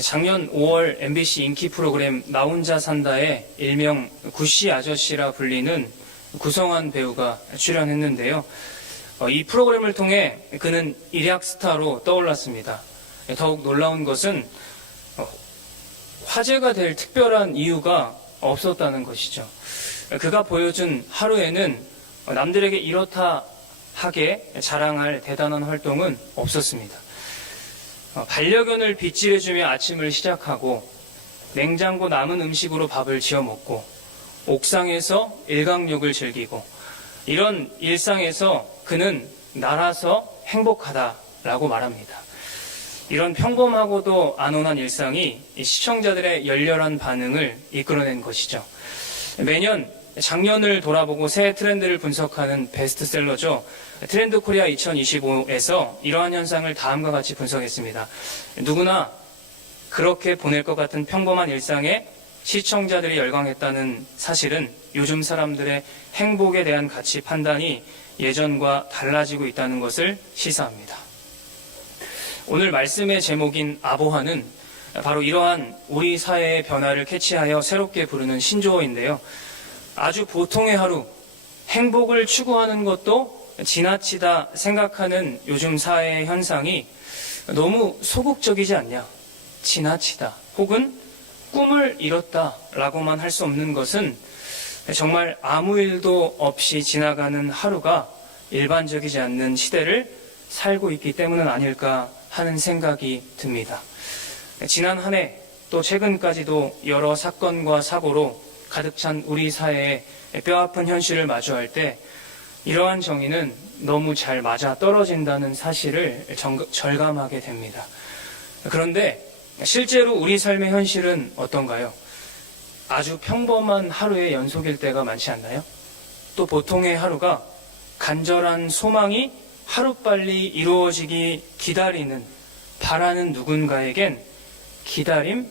작년 5월 MBC 인기 프로그램 나 혼자 산다에 일명 구씨 아저씨라 불리는 구성환 배우가 출연했는데요. 이 프로그램을 통해 그는 일약 스타로 떠올랐습니다. 더욱 놀라운 것은 화제가 될 특별한 이유가 없었다는 것이죠. 그가 보여준 하루에는 남들에게 이렇다 하게 자랑할 대단한 활동은 없었습니다. 반려견을 빗질해주며 아침을 시작하고 냉장고 남은 음식으로 밥을 지어 먹고 옥상에서 일광욕을 즐기고 이런 일상에서 그는 날아서 행복하다라고 말합니다. 이런 평범하고도 안온한 일상이 시청자들의 열렬한 반응을 이끌어낸 것이죠. 매년 작년을 돌아보고 새해 트렌드를 분석하는 베스트셀러죠. 트렌드 코리아 2025에서 이러한 현상을 다음과 같이 분석했습니다. 누구나 그렇게 보낼 것 같은 평범한 일상에 시청자들이 열광했다는 사실은 요즘 사람들의 행복에 대한 가치 판단이 예전과 달라지고 있다는 것을 시사합니다. 오늘 말씀의 제목인 아보하는 바로 이러한 우리 사회의 변화를 캐치하여 새롭게 부르는 신조어인데요. 아주 보통의 하루, 행복을 추구하는 것도 지나치다 생각하는 요즘 사회의 현상이 너무 소극적이지 않냐, 지나치다, 혹은 꿈을 이뤘다라고만 할 수 없는 것은 정말 아무 일도 없이 지나가는 하루가 일반적이지 않는 시대를 살고 있기 때문은 아닐까 하는 생각이 듭니다. 지난 한 해 또 최근까지도 여러 사건과 사고로 가득 찬 우리 사회의 뼈아픈 현실을 마주할 때 이러한 정의는 너무 잘 맞아 떨어진다는 사실을 절감하게 됩니다. 그런데 실제로 우리 삶의 현실은 어떤가요? 아주 평범한 하루의 연속일 때가 많지 않나요? 또 보통의 하루가 간절한 소망이 하루빨리 이루어지기 기다리는, 바라는 누군가에겐 기다림,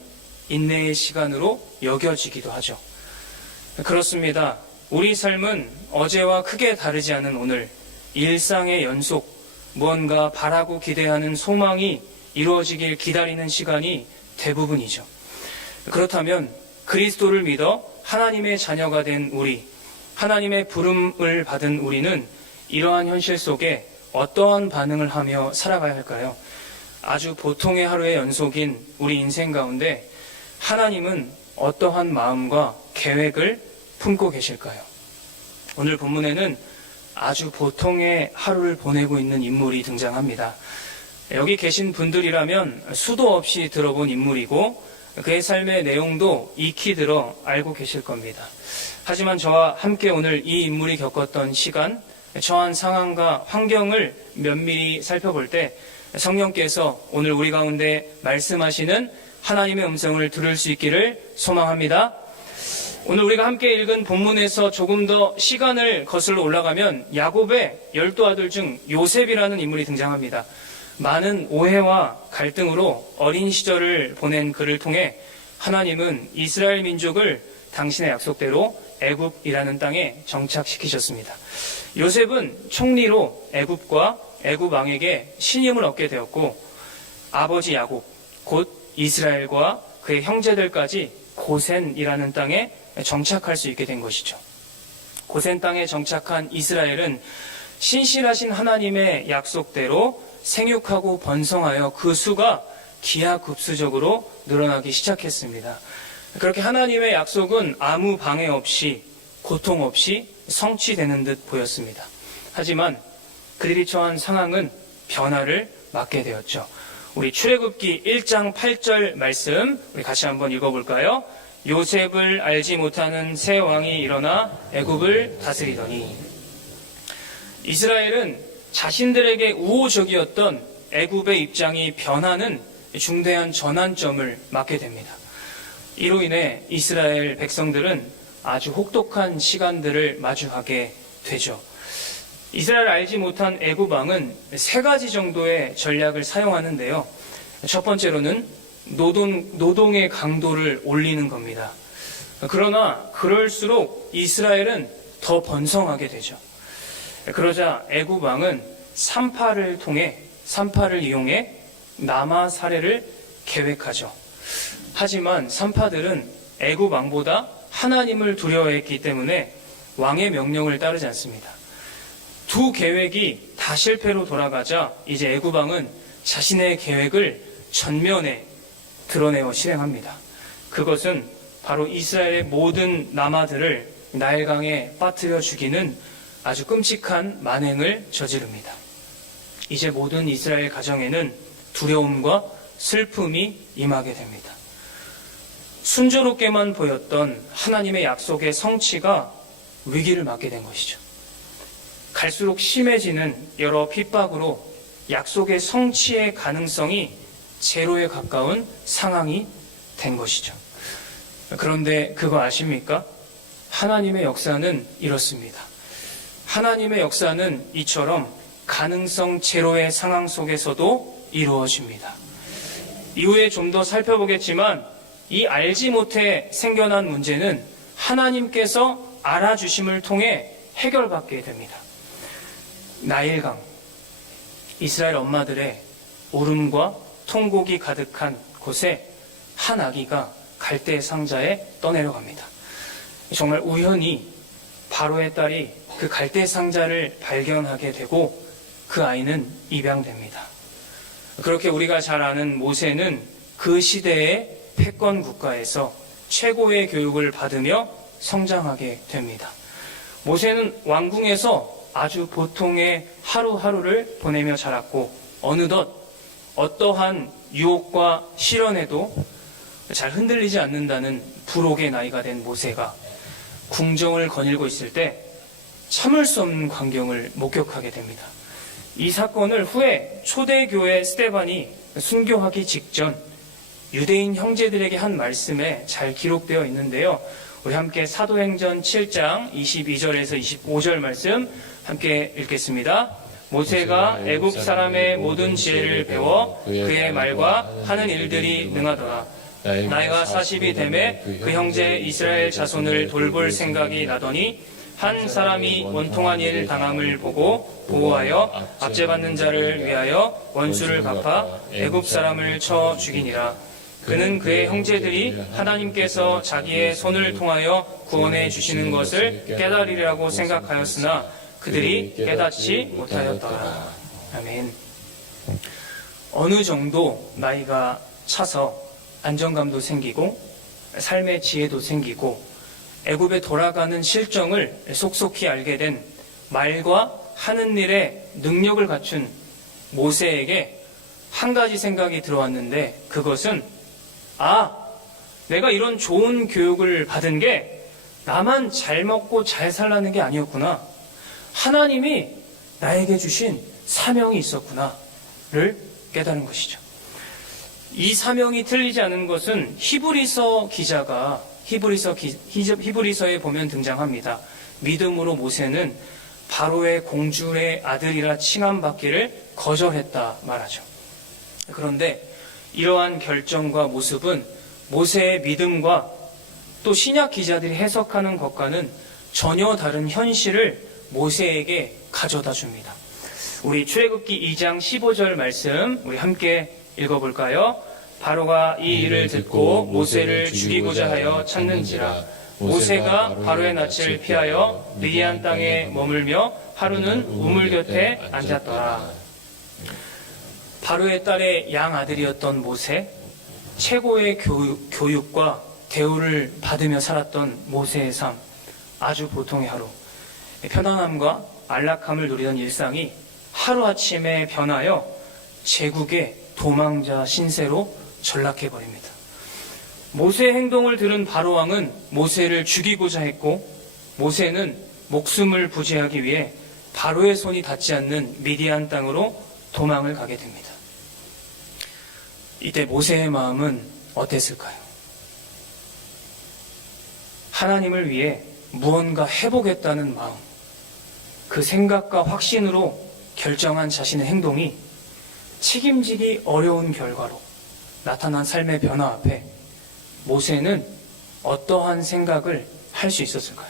인내의 시간으로 여겨지기도 하죠. 그렇습니다. 우리 삶은 어제와 크게 다르지 않은 오늘, 일상의 연속, 무언가 바라고 기대하는 소망이 이루어지길 기다리는 시간이 대부분이죠. 그렇다면 그리스도를 믿어 하나님의 자녀가 된 우리, 하나님의 부름을 받은 우리는 이러한 현실 속에 어떠한 반응을 하며 살아가야 할까요? 아주 보통의 하루의 연속인 우리 인생 가운데 하나님은 어떠한 마음과 계획을 품고 계실까요? 오늘 본문에는 아주 보통의 하루를 보내고 있는 인물이 등장합니다. 여기 계신 분들이라면 수도 없이 들어본 인물이고 그의 삶의 내용도 익히 들어 알고 계실 겁니다. 하지만 저와 함께 오늘 이 인물이 겪었던 시간, 처한 상황과 환경을 면밀히 살펴볼 때 성령께서 오늘 우리 가운데 말씀하시는 하나님의 음성을 들을 수 있기를 소망합니다. 오늘 우리가 함께 읽은 본문에서 조금 더 시간을 거슬러 올라가면 야곱의 12아들 중 요셉이라는 인물이 등장합니다. 많은 오해와 갈등으로 어린 시절을 보낸 그를 통해 하나님은 이스라엘 민족을 당신의 약속대로 애굽이라는 땅에 정착시키셨습니다. 요셉은 총리로 애굽과 애굽 왕에게 신임을 얻게 되었고 아버지 야곱, 곧 이스라엘과 그의 형제들까지 고센이라는 땅에 정착할 수 있게 된 것이죠. 고센 땅에 정착한 이스라엘은 신실하신 하나님의 약속대로 생육하고 번성하여 그 수가 기하급수적으로 늘어나기 시작했습니다. 그렇게 하나님의 약속은 아무 방해 없이 고통 없이 성취되는 듯 보였습니다. 하지만 그들이 처한 상황은 변화를 맞게 되었죠. 우리 출애굽기 1장 8절 말씀 우리 같이 한번 읽어볼까요? 요셉을 알지 못하는 새 왕이 일어나 애굽을 다스리더니. 이스라엘은 자신들에게 우호적이었던 애굽의 입장이 변하는 중대한 전환점을 맞게 됩니다. 이로 인해 이스라엘 백성들은 아주 혹독한 시간들을 마주하게 되죠. 이스라엘 알지 못한 애굽 왕은 세 가지 정도의 전략을 사용하는데요. 첫 번째로는 노동의 강도를 올리는 겁니다. 그러나 그럴수록 이스라엘은 더 번성하게 되죠. 그러자 애굽 왕은 산파를 이용해 남아 살해를 계획하죠. 하지만 산파들은 애굽 왕보다 하나님을 두려워했기 때문에 왕의 명령을 따르지 않습니다. 두 계획이 다 실패로 돌아가자 이제 애굽 왕은 자신의 계획을 전면에 드러내어 실행합니다. 그것은 바로 이스라엘의 모든 남아들을 나일강에 빠뜨려 죽이는 아주 끔찍한 만행을 저지릅니다. 이제 모든 이스라엘 가정에는 두려움과 슬픔이 임하게 됩니다. 순조롭게만 보였던 하나님의 약속의 성취가 위기를 맞게 된 것이죠. 갈수록 심해지는 여러 핍박으로 약속의 성취의 가능성이 제로에 가까운 상황이 된 것이죠. 그런데 그거 아십니까? 하나님의 역사는 이렇습니다. 하나님의 역사는 이처럼 가능성 제로의 상황 속에서도 이루어집니다. 이후에 좀 더 살펴보겠지만 이 알지 못해 생겨난 문제는 하나님께서 알아주심을 통해 해결받게 됩니다. 나일강, 이스라엘 엄마들의 울음과 통곡이 가득한 곳에 한 아기가 갈대 상자에 떠내려갑니다. 정말 우연히 바로의 딸이 그 갈대 상자를 발견하게 되고 그 아이는 입양됩니다. 그렇게 우리가 잘 아는 모세는 그 시대의 패권 국가에서 최고의 교육을 받으며 성장하게 됩니다. 모세는 왕궁에서 아주 보통의 하루하루를 보내며 자랐고 어느덧 어떠한 유혹과 시련에도 잘 흔들리지 않는다는 불혹의 나이가 된 모세가 궁정을 거닐고 있을 때 참을 수 없는 광경을 목격하게 됩니다. 이 사건을 후에 초대교회 스데반이 순교하기 직전 유대인 형제들에게 한 말씀에 잘 기록되어 있는데요. 우리 함께 사도행전 7장 22절에서 25절 말씀 함께 읽겠습니다. 모세가 애굽 사람의 모든 지혜를 배워 그의 말과 하는 일들이 능하더라. 나이가 40이 되매 그 형제 이스라엘 자손을 돌볼 생각이 나더니 한 사람이 원통한 일 당함을 보고 보호하여 압제받는 자를 위하여 원수를 갚아 애굽 사람을 쳐 죽이니라. 그는 그의 형제들이 하나님께서 자기의 손을 통하여 구원해 주시는 것을 깨달으리라고 생각하였으나 그들이 깨닫지 못하였더라. 아멘. 어느 정도 나이가 차서 안정감도 생기고 삶의 지혜도 생기고 애굽에 돌아가는 실정을 속속히 알게 된 말과 하는 일에 능력을 갖춘 모세에게 한 가지 생각이 들어왔는데 그것은 내가 이런 좋은 교육을 받은 게 나만 잘 먹고 잘 살라는 게 아니었구나. 하나님이 나에게 주신 사명이 있었구나를 깨달은 것이죠. 이 사명이 틀리지 않은 것은 히브리서 기자가 히브리서에 보면 등장합니다. 믿음으로 모세는 바로의 공주의 아들이라 칭함받기를 거절했다 말하죠. 그런데 이러한 결정과 모습은 모세의 믿음과 또 신약 기자들이 해석하는 것과는 전혀 다른 현실을 모세에게 가져다 줍니다. 우리 출애굽기 2장 15절 말씀 우리 함께 읽어볼까요? 바로가 이 일을 듣고 모세를 죽이고자 하여 찾는지라. 모세가 바로의 낯을 피하여 미디안 땅에 머물며 하루는 우물 곁에 앉았더라. 바로의 딸의 양 아들이었던 모세, 최고의 교육과 대우를 받으며 살았던 모세의 삶, 아주 보통의 하루. 편안함과 안락함을 누리던 일상이 하루아침에 변하여 제국의 도망자 신세로 전락해버립니다. 모세의 행동을 들은 바로왕은 모세를 죽이고자 했고 모세는 목숨을 부지하기 위해 바로의 손이 닿지 않는 미디안 땅으로 도망을 가게 됩니다. 이때 모세의 마음은 어땠을까요? 하나님을 위해 무언가 해보겠다는 마음, 그 생각과 확신으로 결정한 자신의 행동이 책임지기 어려운 결과로 나타난 삶의 변화 앞에 모세는 어떠한 생각을 할 수 있었을까요?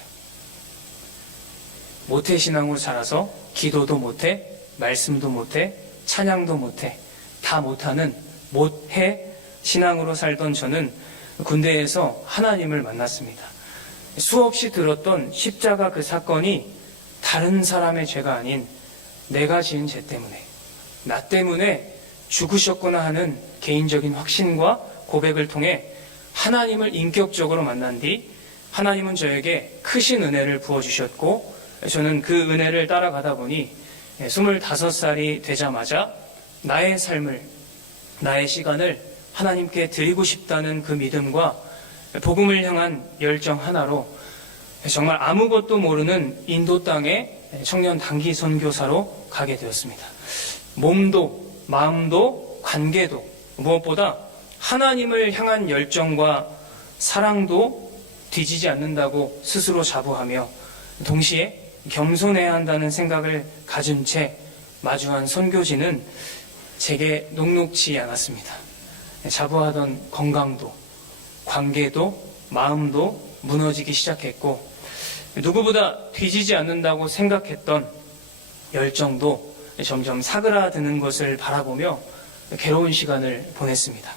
모태신앙으로 자라서 기도도 못해, 말씀도 못해, 찬양도 못해, 다 못하는 못해 신앙으로 살던 저는 군대에서 하나님을 만났습니다. 수없이 들었던 십자가 그 사건이 다른 사람의 죄가 아닌 내가 지은 죄 때문에, 나 때문에 죽으셨구나 하는 개인적인 확신과 고백을 통해 하나님을 인격적으로 만난 뒤 하나님은 저에게 크신 은혜를 부어주셨고, 저는 그 은혜를 따라가다 보니 25살이 되자마자 나의 삶을, 나의 시간을 하나님께 드리고 싶다는 그 믿음과 복음을 향한 열정 하나로 정말 아무것도 모르는 인도 땅에 청년 단기 선교사로 가게 되었습니다. 몸도 마음도 관계도 무엇보다 하나님을 향한 열정과 사랑도 뒤지지 않는다고 스스로 자부하며 동시에 겸손해야 한다는 생각을 가진 채 마주한 선교지는 제게 녹록지 않았습니다. 자부하던 건강도 관계도 마음도 무너지기 시작했고, 누구보다 뒤지지 않는다고 생각했던 열정도 점점 사그라드는 것을 바라보며 괴로운 시간을 보냈습니다.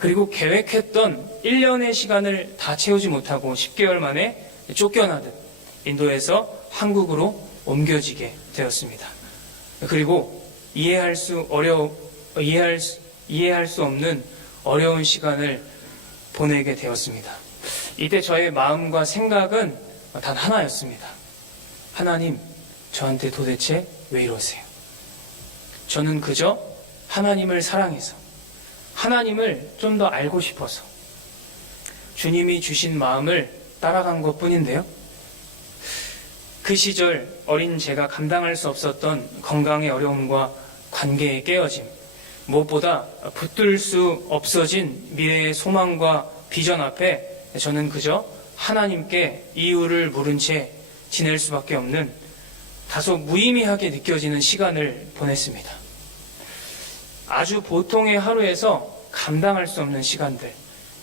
그리고 계획했던 1년의 시간을 다 채우지 못하고 10개월 만에 쫓겨나듯 인도에서 한국으로 옮겨지게 되었습니다. 그리고 이해할 수 없는 어려운 시간을 보내게 되었습니다. 이때 저의 마음과 생각은 단 하나였습니다. 하나님, 저한테 도대체 왜 이러세요? 저는 그저 하나님을 사랑해서, 하나님을 좀 더 알고 싶어서 주님이 주신 마음을 따라간 것 뿐인데요. 그 시절 어린 제가 감당할 수 없었던 건강의 어려움과 관계의 깨어짐, 무엇보다 붙들 수 없어진 미래의 소망과 비전 앞에 저는 그저 하나님께 이유를 물은 채 지낼 수밖에 없는 다소 무의미하게 느껴지는 시간을 보냈습니다. 아주 보통의 하루에서 감당할 수 없는 시간들,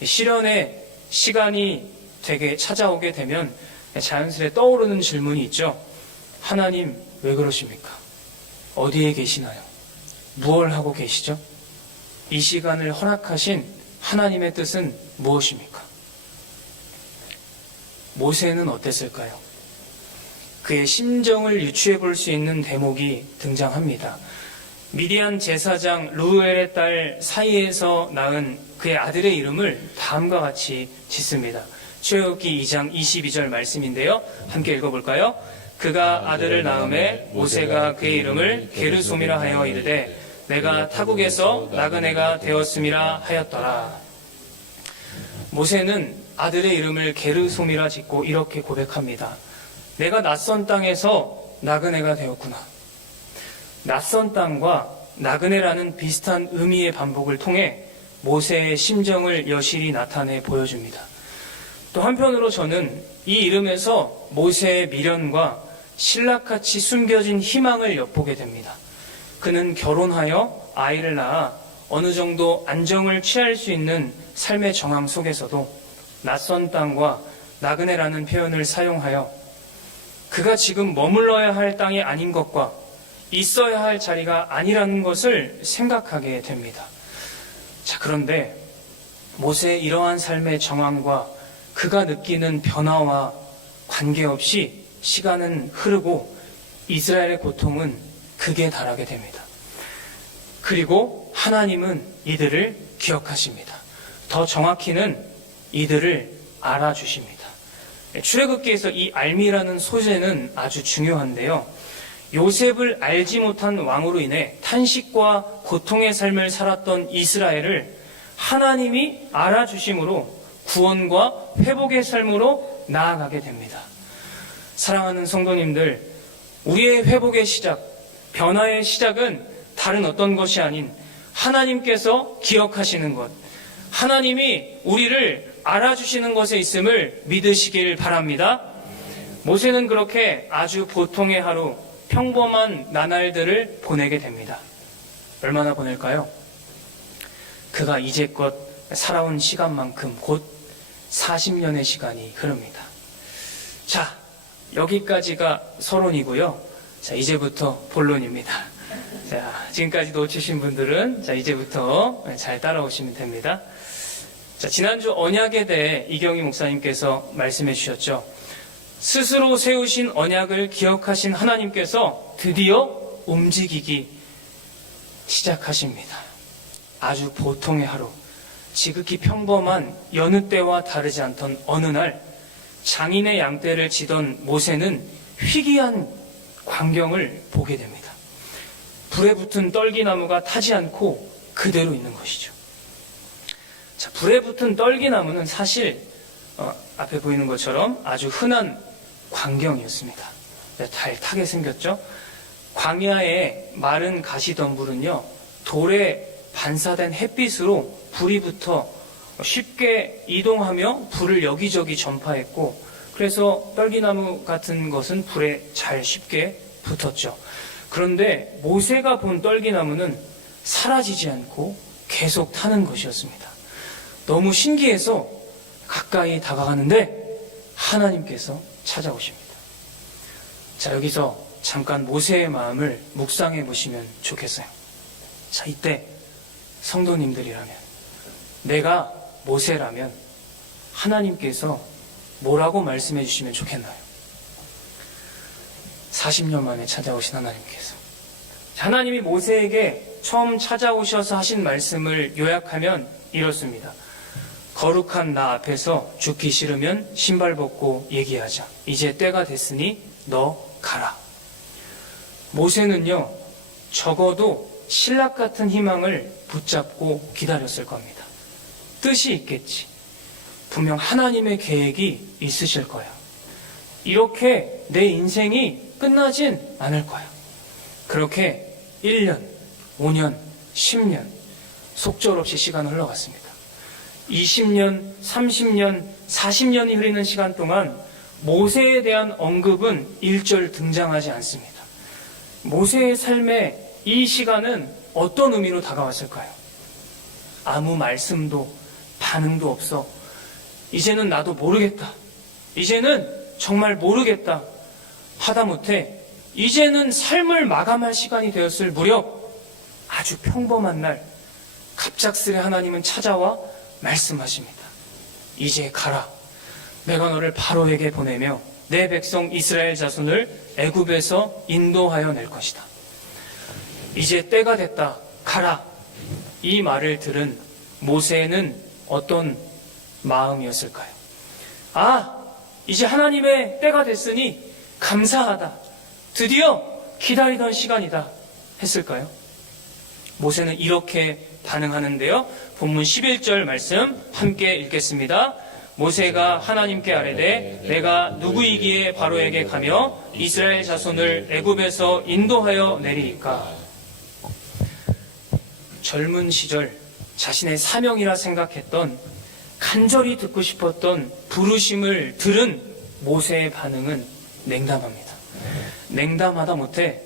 실현의 시간이 되게 찾아오게 되면 자연스레 떠오르는 질문이 있죠. 하나님, 왜 그러십니까? 어디에 계시나요? 무엇을 하고 계시죠? 이 시간을 허락하신 하나님의 뜻은 무엇입니까? 모세는 어땠을까요? 그의 심정을 유추해 볼 수 있는 대목이 등장합니다. 미디안 제사장 루엘의 딸 사이에서 낳은 그의 아들의 이름을 다음과 같이 짓습니다. 출애굽기 2장 22절 말씀인데요. 함께 읽어볼까요? 그가 아들을 낳음에 모세가 그의 이름을 게르솜이라 하여 이르되 내가 타국에서 나그네가 되었음이라 하였더라. 모세는 아들의 이름을 게르솜이라 짓고 이렇게 고백합니다. 내가 낯선 땅에서 나그네가 되었구나. 낯선 땅과 나그네라는 비슷한 의미의 반복을 통해 모세의 심정을 여실히 나타내 보여줍니다. 또 한편으로 저는 이 이름에서 모세의 미련과 신락같이 숨겨진 희망을 엿보게 됩니다. 그는 결혼하여 아이를 낳아 어느 정도 안정을 취할 수 있는 삶의 정황 속에서도 낯선 땅과 나그네라는 표현을 사용하여 그가 지금 머물러야 할 땅이 아닌 것과 있어야 할 자리가 아니라는 것을 생각하게 됩니다. 자, 그런데 모세의 이러한 삶의 정황과 그가 느끼는 변화와 관계없이 시간은 흐르고 이스라엘의 고통은 극에 달하게 됩니다. 그리고 하나님은 이들을 기억하십니다. 더 정확히는 이들을 알아주십니다. 출애굽기에서 이 알미라는 소재는 아주 중요한데요. 요셉을 알지 못한 왕으로 인해 탄식과 고통의 삶을 살았던 이스라엘을 하나님이 알아주심으로 구원과 회복의 삶으로 나아가게 됩니다. 사랑하는 성도님들, 우리의 회복의 시작, 변화의 시작은 다른 어떤 것이 아닌 하나님께서 기억하시는 것, 하나님이 우리를 알아주시는 것에 있음을 믿으시길 바랍니다. 모세는 그렇게 아주 보통의 하루, 평범한 나날들을 보내게 됩니다. 얼마나 보낼까요? 그가 이제껏 살아온 시간만큼 곧 40년의 시간이 흐릅니다. 자, 여기까지가 서론이고요. 자, 이제부터 본론입니다. 자, 지금까지 놓치신 분들은 자, 이제부터 잘 따라오시면 됩니다. 자, 지난주 언약에 대해 이경희 목사님께서 말씀해 주셨죠. 스스로 세우신 언약을 기억하신 하나님께서 드디어 움직이기 시작하십니다. 아주 보통의 하루, 지극히 평범한 여느 때와 다르지 않던 어느 날 장인의 양떼를 치던 모세는 희귀한 광경을 보게 됩니다. 불에 붙은 떨기나무가 타지 않고 그대로 있는 것이죠. 자, 불에 붙은 떨기나무는 사실 앞에 보이는 것처럼 아주 흔한 광경이었습니다. 잘 타게 생겼죠. 광야의 마른 가시덤불은요, 돌에 반사된 햇빛으로 불이 붙어 쉽게 이동하며 불을 여기저기 전파했고, 그래서 떨기나무 같은 것은 불에 잘 쉽게 붙었죠. 그런데 모세가 본 떨기나무는 사라지지 않고 계속 타는 것이었습니다. 너무 신기해서 가까이 다가가는데 하나님께서 찾아오십니다. 자, 여기서 잠깐 모세의 마음을 묵상해 보시면 좋겠어요. 자, 이때 성도님들이라면, 내가 모세라면 하나님께서 뭐라고 말씀해 주시면 좋겠나요? 40년 만에 찾아오신 하나님께서, 하나님이 모세에게 처음 찾아오셔서 하신 말씀을 요약하면 이렇습니다. 거룩한 나 앞에서 죽기 싫으면 신발 벗고 얘기하자. 이제 때가 됐으니 너 가라. 모세는요, 적어도 신락 같은 희망을 붙잡고 기다렸을 겁니다. 뜻이 있겠지. 분명 하나님의 계획이 있으실 거야. 이렇게 내 인생이 끝나진 않을 거야. 그렇게 1년, 5년, 10년 속절없이 시간은 흘러갔습니다. 20년, 30년, 40년이 흐르는 시간 동안 모세에 대한 언급은 일절 등장하지 않습니다. 모세의 삶에 이 시간은 어떤 의미로 다가왔을까요? 아무 말씀도 반응도 없어. 이제는 나도 모르겠다. 이제는 정말 모르겠다. 하다못해 이제는 삶을 마감할 시간이 되었을 무렵 아주 평범한 날 갑작스레 하나님은 찾아와 말씀하십니다. 이제 가라. 내가 너를 바로에게 보내며 내 백성 이스라엘 자손을 애굽에서 인도하여 낼 것이다. 이제 때가 됐다. 가라. 이 말을 들은 모세는 어떤 마음이었을까요? 아, 이제 하나님의 때가 됐으니 감사하다. 드디어 기다리던 시간이다. 했을까요? 모세는 이렇게 반응하는데요. 본문 11절 말씀 함께 읽겠습니다. 모세가 하나님께 아뢰되 내가 누구이기에 바로에게 가며 이스라엘 자손을 애굽에서 인도하여 내리이까. 젊은 시절 자신의 사명이라 생각했던, 간절히 듣고 싶었던 부르심을 들은 모세의 반응은 냉담합니다. 냉담하다 못해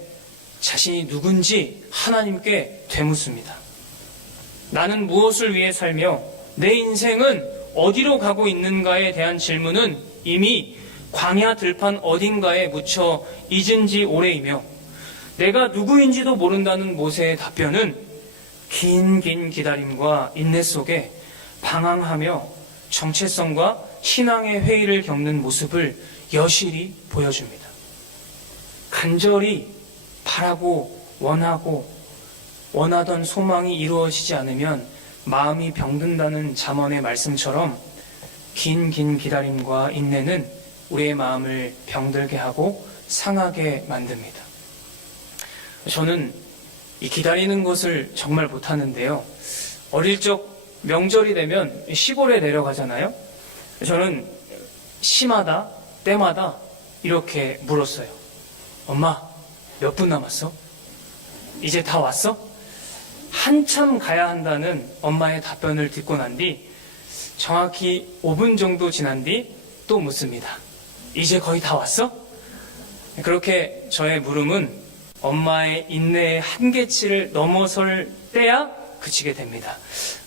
자신이 누군지 하나님께 되묻습니다. 나는 무엇을 위해 살며 내 인생은 어디로 가고 있는가에 대한 질문은 이미 광야 들판 어딘가에 묻혀 잊은 지 오래이며, 내가 누구인지도 모른다는 모세의 답변은 긴 기다림과 인내 속에 방황하며 정체성과 신앙의 회의를 겪는 모습을 여실히 보여줍니다. 간절히 바라고 원하던 소망이 이루어지지 않으면 마음이 병든다는 잠언의 말씀처럼 긴 기다림과 인내는 우리의 마음을 병들게 하고 상하게 만듭니다. 저는 이 기다리는 것을 정말 못하는데요. 어릴 적 명절이 되면 시골에 내려가잖아요. 저는 시마다 때마다 이렇게 물었어요. 엄마, 몇 분 남았어? 이제 다 왔어? 한참 가야 한다는 엄마의 답변을 듣고 난 뒤 정확히 5분 정도 지난 뒤 또 묻습니다. 이제 거의 다 왔어? 그렇게 저의 물음은 엄마의 인내의 한계치를 넘어설 때야 그치게 됩니다.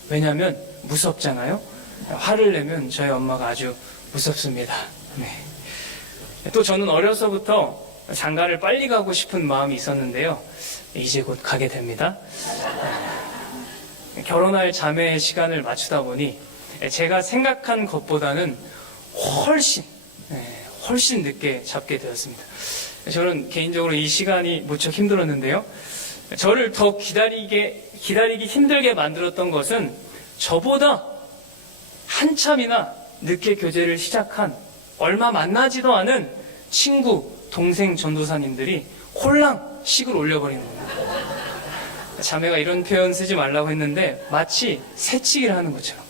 왜냐하면 무섭잖아요. 화를 내면 저희 엄마가 아주 무섭습니다. 네. 또 저는 어려서부터 장가를 빨리 가고 싶은 마음이 있었는데요. 이제 곧 가게 됩니다. 결혼할 자매의 시간을 맞추다 보니 제가 생각한 것보다는 훨씬 늦게 잡게 되었습니다. 저는 개인적으로 이 시간이 무척 힘들었는데요. 저를 더 기다리기 힘들게 만들었던 것은 저보다 한참이나 늦게 교제를 시작한 얼마 만나지도 않은 친구, 동생 전도사님들이 홀랑 식을 올려버리는 겁니다. 자매가 이런 표현 쓰지 말라고 했는데 마치 새치기를 하는 것처럼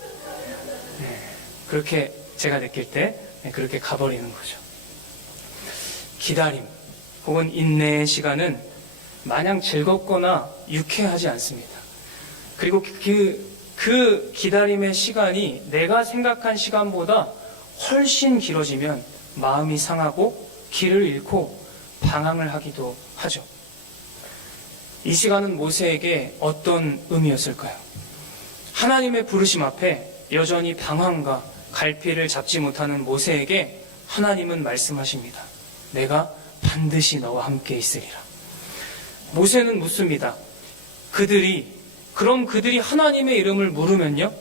그렇게 제가 느낄 때 그렇게 가버리는 거죠. 기다림 혹은 인내의 시간은 마냥 즐겁거나 유쾌하지 않습니다. 그리고 그 기다림의 시간이 내가 생각한 시간보다 훨씬 길어지면 마음이 상하고 길을 잃고 방황을 하기도 하죠. 이 시간은 모세에게 어떤 의미였을까요? 하나님의 부르심 앞에 여전히 방황과 갈피를 잡지 못하는 모세에게 하나님은 말씀하십니다. 내가 반드시 너와 함께 있으리라. 모세는 묻습니다. 그럼 그들이 하나님의 이름을 물으면요?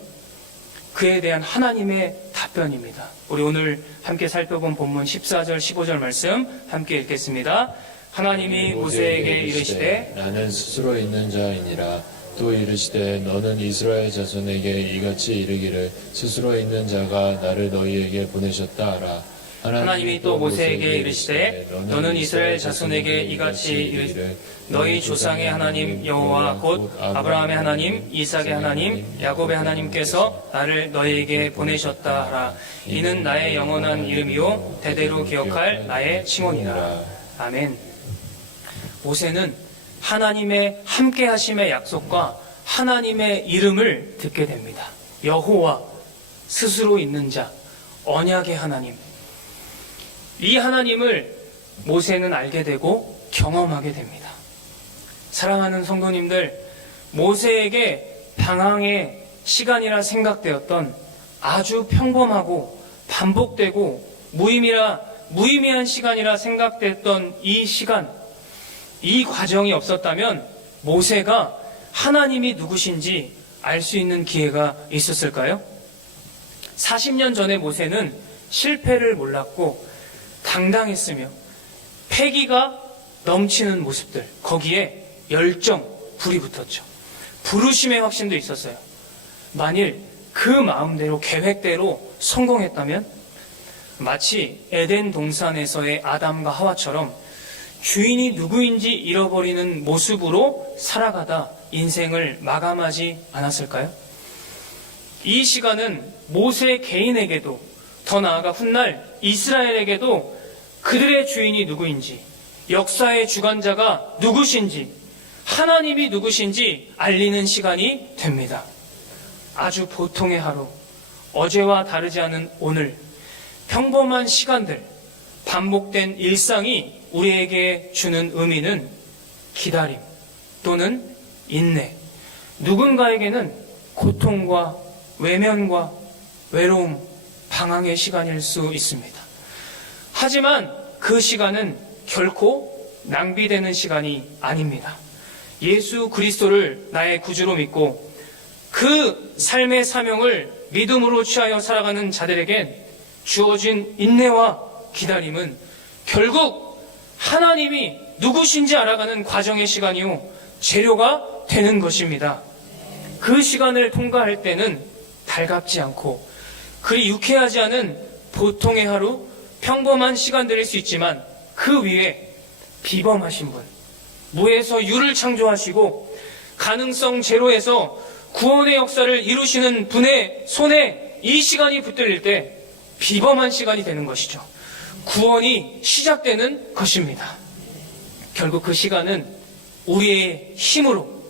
그에 대한 하나님의 답변입니다. 우리 오늘 함께 살펴본 본문 14절 15절 말씀 함께 읽겠습니다. 하나님이 모세에게 이르시되 나는 스스로 있는 자이니라. 또 이르시되 너는 이스라엘 자손에게 이같이 이르기를 스스로 있는 자가 나를 너희에게 보내셨다 하라. 하나님이 또 모세에게 이르시되 너는 이스라엘 자손에게 이같이 이르기를 너희 조상의 하나님 여호와 곧 아브라함의 하나님 이삭의 하나님 야곱의 하나님께서 나를 너희에게 보내셨다 하라. 이는 나의 영원한 이름이요 대대로 기억할 나의 칭언이라. 아멘. 모세는 하나님의 함께하심의 약속과 하나님의 이름을 듣게 됩니다. 여호와, 스스로 있는 자, 언약의 하나님. 이 하나님을 모세는 알게 되고 경험하게 됩니다. 사랑하는 성도님들, 모세에게 방황의 시간이라 생각되었던 아주 평범하고 반복되고 무의미한 시간이라 생각됐던 이 시간, 이 과정이 없었다면 모세가 하나님이 누구신지 알 수 있는 기회가 있었을까요? 40년 전에 모세는 실패를 몰랐고 당당했으며 패기가 넘치는 모습들, 거기에 열정, 불이 붙었죠. 부르심의 확신도 있었어요. 만일 그 마음대로 계획대로 성공했다면 마치 에덴 동산에서의 아담과 하와처럼 주인이 누구인지 잃어버리는 모습으로 살아가다 인생을 마감하지 않았을까요? 이 시간은 모세 개인에게도 더 나아가 훗날 이스라엘에게도 그들의 주인이 누구인지, 역사의 주관자가 누구신지, 하나님이 누구신지 알리는 시간이 됩니다. 아주 보통의 하루, 어제와 다르지 않은 오늘, 평범한 시간들, 반복된 일상이 우리에게 주는 의미는 기다림 또는 인내, 누군가에게는 고통과 외면과 외로움, 방황의 시간일 수 있습니다. 하지만 그 시간은 결코 낭비되는 시간이 아닙니다. 예수 그리스도를 나의 구주로 믿고 그 삶의 사명을 믿음으로 취하여 살아가는 자들에겐 주어진 인내와 기다림은 결국 하나님이 누구신지 알아가는 과정의 시간이요 재료가 되는 것입니다. 그 시간을 통과할 때는 달갑지 않고 그리 유쾌하지 않은 보통의 하루, 평범한 시간들일 수 있지만 그 위에 비범하신 분, 무에서 유를 창조하시고 가능성 제로에서 구원의 역사를 이루시는 분의 손에 이 시간이 붙들릴 때 비범한 시간이 되는 것이죠. 구원이 시작되는 것입니다. 결국 그 시간은 우리의 힘으로,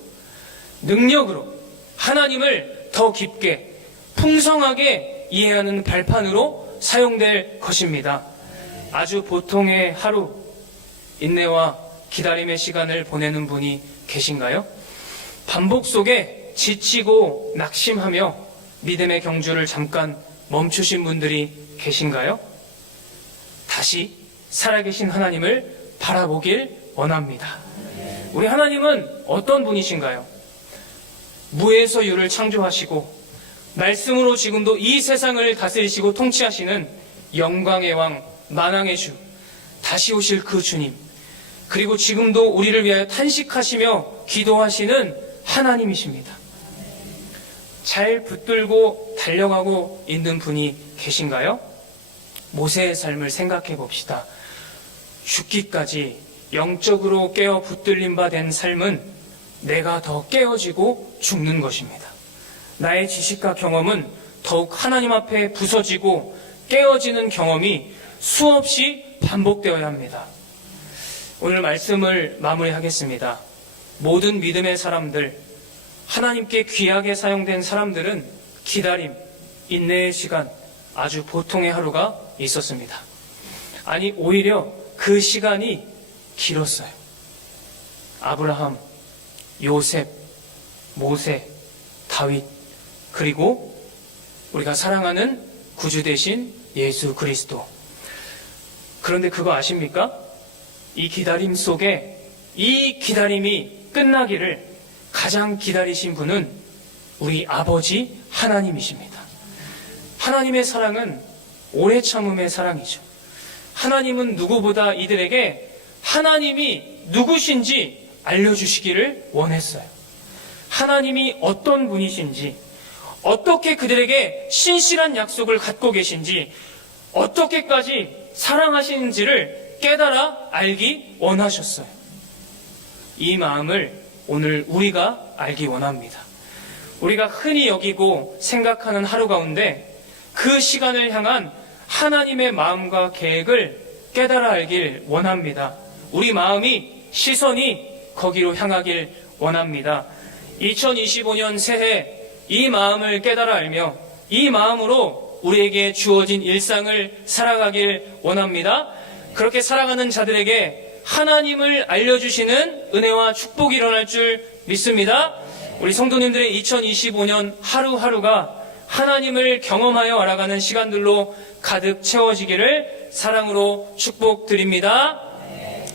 능력으로 하나님을 더 깊게, 풍성하게 이해하는 발판으로 사용될 것입니다. 아주 보통의 하루, 인내와 기다림의 시간을 보내는 분이 계신가요? 반복 속에 지치고 낙심하며 믿음의 경주를 잠깐 멈추신 분들이 계신가요? 다시 살아계신 하나님을 바라보길 원합니다. 우리 하나님은 어떤 분이신가요? 무에서 유를 창조하시고 말씀으로 지금도 이 세상을 다스리시고 통치하시는 영광의 왕, 만왕의 주, 다시 오실 그 주님, 그리고 지금도 우리를 위하여 탄식하시며 기도하시는 하나님이십니다. 잘 붙들고 달려가고 있는 분이 계신가요? 모세의 삶을 생각해 봅시다. 죽기까지 영적으로 깨어 붙들림 바 된 삶은 내가 더 깨어지고 죽는 것입니다. 나의 지식과 경험은 더욱 하나님 앞에 부서지고 깨어지는 경험이 수없이 반복되어야 합니다. 오늘 말씀을 마무리하겠습니다. 모든 믿음의 사람들, 하나님께 귀하게 사용된 사람들은 기다림, 인내의 시간, 아주 보통의 하루가 있었습니다. 아니, 오히려 그 시간이 길었어요. 아브라함, 요셉, 모세, 다윗, 그리고 우리가 사랑하는 구주 되신 예수 그리스도. 그런데 그거 아십니까? 이 기다림 속에 이 기다림이 끝나기를 가장 기다리신 분은 우리 아버지 하나님이십니다. 하나님의 사랑은 오래 참음의 사랑이죠. 하나님은 누구보다 이들에게 하나님이 누구신지 알려주시기를 원했어요. 하나님이 어떤 분이신지, 어떻게 그들에게 신실한 약속을 갖고 계신지, 어떻게까지 사랑하시는지를 깨달아 알기 원하셨어요. 이 마음을 오늘 우리가 알기 원합니다. 우리가 흔히 여기고 생각하는 하루 가운데 그 시간을 향한 하나님의 마음과 계획을 깨달아 알길 원합니다. 우리 마음이, 시선이 거기로 향하길 원합니다. 2025년 새해 이 마음을 깨달아 알며 이 마음으로 우리에게 주어진 일상을 살아가길 원합니다. 그렇게 살아가는 자들에게 하나님을 알려주시는 은혜와 축복이 일어날 줄 믿습니다. 우리 성도님들의 2025년 하루하루가 하나님을 경험하여 알아가는 시간들로 가득 채워지기를 사랑으로 축복드립니다.